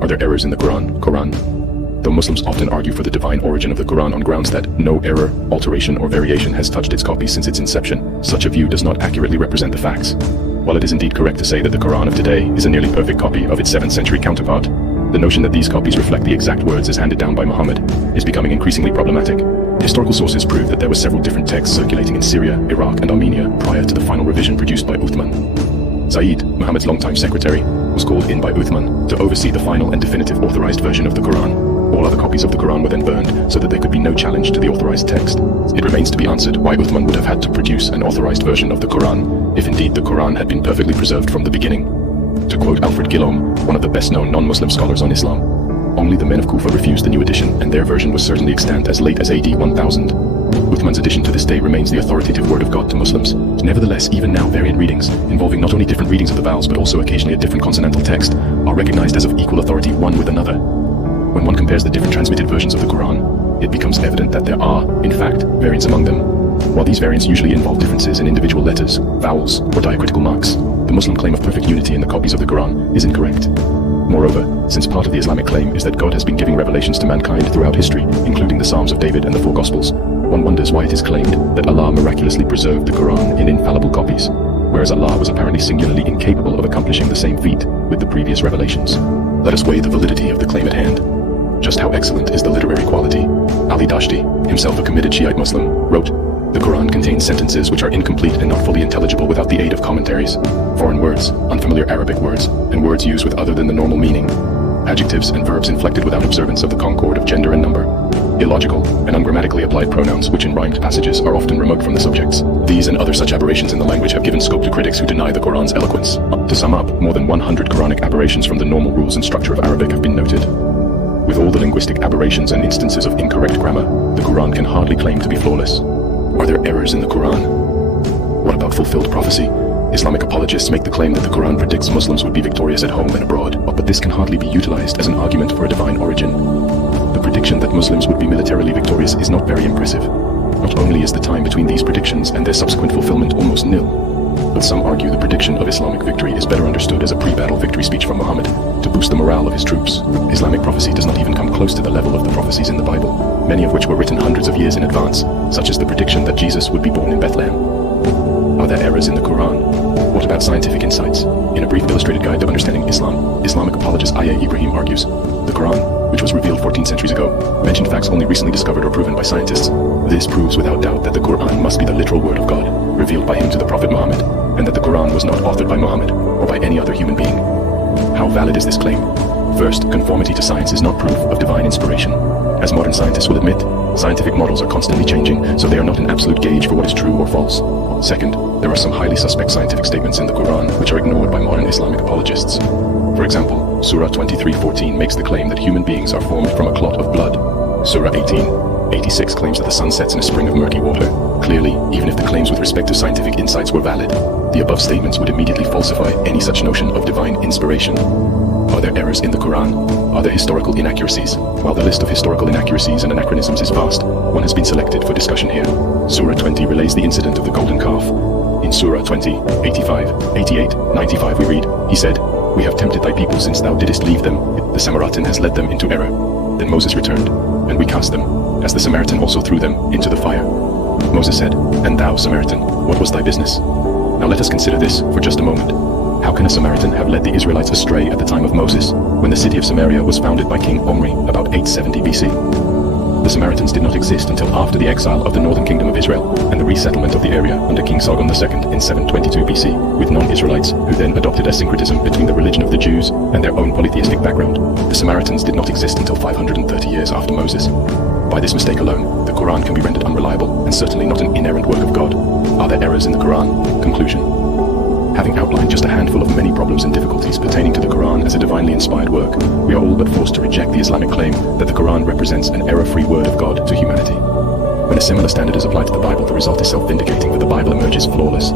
Are there errors in the Qur'an? Though Muslims often argue for the divine origin of the Qur'an on grounds that no error, alteration, or variation has touched its copy since its inception, such a view does not accurately represent the facts. While it is indeed correct to say that the Qur'an of today is a nearly perfect copy of its 7th century counterpart, the notion that these copies reflect the exact words as handed down by Muhammad is becoming increasingly problematic. Historical sources prove that there were several different texts circulating in Syria, Iraq, and Armenia prior to the final revision produced by Uthman. Said, Muhammad's longtime secretary, was called in by Uthman to oversee the final and definitive authorized version of the Qur'an. All other copies of the Qur'an were then burned so that there could be no challenge to the authorized text. It remains to be answered why Uthman would have had to produce an authorized version of the Qur'an, if indeed the Qur'an had been perfectly preserved from the beginning. To quote Alfred Gilom, one of the best-known non-Muslim scholars on Islam, only the men of Kufa refused the new edition, and their version was certainly extant as late as AD 1000. Uthman's edition to this day remains the authoritative word of God to Muslims. Nevertheless, even now variant readings, involving not only different readings of the vowels but also occasionally a different consonantal text, are recognized as of equal authority one with another. When one compares the different transmitted versions of the Qur'an, it becomes evident that there are, in fact, variants among them. While these variants usually involve differences in individual letters, vowels, or diacritical marks, the Muslim claim of perfect unity in the copies of the Qur'an is incorrect. Moreover, since part of the Islamic claim is that God has been giving revelations to mankind throughout history, including the Psalms of David and the 4 Gospels, one wonders why it is claimed that Allah miraculously preserved the Qur'an in infallible copies, whereas Allah was apparently singularly incapable of accomplishing the same feat with the previous revelations. Let us weigh the validity of the claim at hand. Just how excellent is the literary quality? Ali Dashti, himself a committed Shiite Muslim, wrote, "The Qur'an contains sentences which are incomplete and not fully intelligible without the aid of commentaries, foreign words, unfamiliar Arabic words, and words used with other than the normal meaning, adjectives and verbs inflected without observance of the concord of gender and number, illogical and ungrammatically applied pronouns which in rhymed passages are often remote from the subjects. These and other such aberrations in the language have given scope to critics who deny the Qur'an's eloquence. To sum up, more than 100 Quranic aberrations from the normal rules and structure of Arabic have been noted. With all the linguistic aberrations and instances of incorrect grammar, the Qur'an can hardly claim to be flawless. Are there errors in the Qur'an? What about fulfilled prophecy? Islamic apologists make the claim that the Qur'an predicts Muslims would be victorious at home and abroad, but this can hardly be utilized as an argument for a divine origin. The prediction that Muslims would be militarily victorious is not very impressive. Not only is the time between these predictions and their subsequent fulfillment almost nil, but some argue the prediction of Islamic victory is better understood as a pre-battle victory speech from Muhammad to boost the morale of his troops. Islamic prophecy does not even come close to the level of the prophecies in the Bible, many of which were written hundreds of years in advance, such as the prediction that Jesus would be born in Bethlehem. Are there errors in the Qur'an? What about scientific insights? In a brief illustrated guide to understanding Islam, Islamic apologist Aya Ibrahim argues, the Qur'an, which was revealed 14 centuries ago, mentioned facts only recently discovered or proven by scientists. This proves without doubt that the Qur'an must be the literal word of God, revealed by him to the Prophet Muhammad, and that the Qur'an was not authored by Muhammad or by any other human being. How valid is this claim? First, conformity to science is not proof of divine inspiration. As modern scientists will admit, scientific models are constantly changing, so they are not an absolute gauge for what is true or false. Second, there are some highly suspect scientific statements in the Qur'an which are ignored by modern Islamic apologists. For example, Surah 23:14 makes the claim that human beings are formed from a clot of blood. Surah 18:86 claims that the sun sets in a spring of murky water. Clearly, even if the claims with respect to scientific insights were valid, the above statements would immediately falsify any such notion of divine inspiration. Are there errors in the Qur'an? Are there historical inaccuracies? While the list of historical inaccuracies and anachronisms is vast, one has been selected for discussion here. Surah 20 relays the incident of the golden calf. In Surah 20, 85, 88, 95 we read, He said, "We have tempted thy people since thou didst leave them. The Samaritan has led them into error. Then Moses returned, and we cast them, as the Samaritan also threw them, into the fire. Moses said, And thou, Samaritan, what was thy business?" Now let us consider this for just a moment. How can a Samaritan have led the Israelites astray at the time of Moses, when the city of Samaria was founded by King Omri about 870 BC? The Samaritans did not exist until after the exile of the northern kingdom of Israel and the resettlement of the area under King Sargon II in 722 BC, with non-Israelites who then adopted a syncretism between the religion of the Jews and their own polytheistic background. The Samaritans did not exist until 530 years after Moses. By this mistake alone, the Qur'an can be rendered unreliable and certainly not an inerrant work of God. Are there errors in the Qur'an? Conclusion. Having outlined just a handful of many problems and difficulties pertaining to the Qur'an as a divinely inspired work, we are all but forced to reject the Islamic claim that the Qur'an represents an error-free word of God to humanity. When a similar standard is applied to the Bible, the result is self-vindicating, for the Bible emerges flawless.